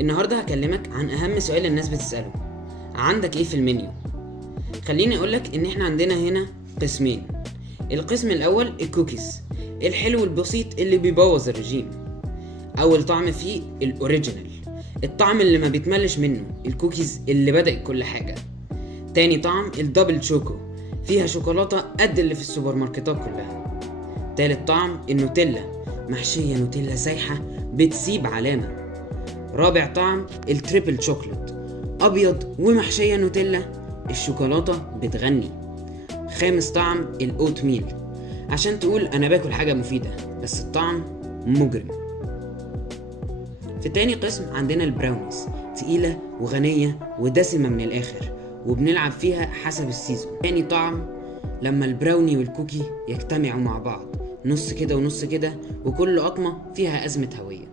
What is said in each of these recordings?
النهاردة هكلمك عن أهم سؤال الناس بتسأله: عندك إيه في المنيو؟ خليني أقولك إن إحنا عندنا هنا قسمين. القسم الأول الكوكيز، الحلو البسيط اللي بيبوظ الرجيم. أول طعم فيه الأوريجينال، الطعم اللي ما بيتملش منه، الكوكيز اللي بدأت كل حاجة. تاني طعم الدبل شوكو، فيها شوكولاتة قد اللي في السوبر ماركتات كلها. تالت طعم النوتيلا، محشية نوتيلا سايحة بتسيب علامة. رابع طعم التريبل شوكولات، ابيض ومحشيه نوتيلا، الشوكولاته بتغني. خامس طعم الاوت ميل، عشان تقول انا باكل حاجه مفيده بس الطعم مجرم. في تاني قسم عندنا البراونيز، تقيله وغنيه ودسمه من الاخر، وبنلعب فيها حسب السيزون. تاني طعم لما البراوني والكوكي يجتمعوا مع بعض، نص كده ونص كده، وكل قطمه فيها ازمه هويه.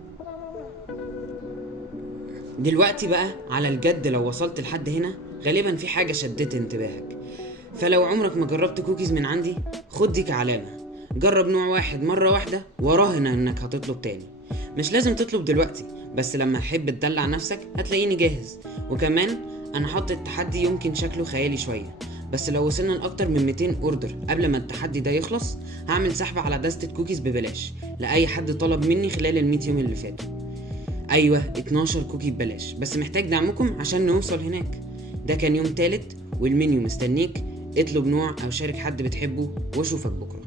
دلوقتي بقى على الجد، لو وصلت لحد هنا غالبا في حاجة شدت انتباهك. فلو عمرك ما جربت كوكيز من عندي، خد دي كعلامة. جرب نوع واحد مرة واحدة وراهن انك هتطلب تاني. مش لازم تطلب دلوقتي، بس لما تحب تدلع نفسك هتلاقيني جاهز. وكمان انا حاطط التحدي يمكن شكله خيالي شوية، بس لو وصلنا لاكتر من 200 اوردر قبل ما التحدي ده يخلص، هعمل سحب على دستة كوكيز ببلاش لأي حد طلب مني خلال ال100 يوم اللي فاتوا. ايوه 12 كوكي ببلاش، بس محتاج دعمكم عشان نوصل هناك. ده كان يوم تالت والمنيو مستنيك. اطلب نوع او شارك حد بتحبه، واشوفك بكره.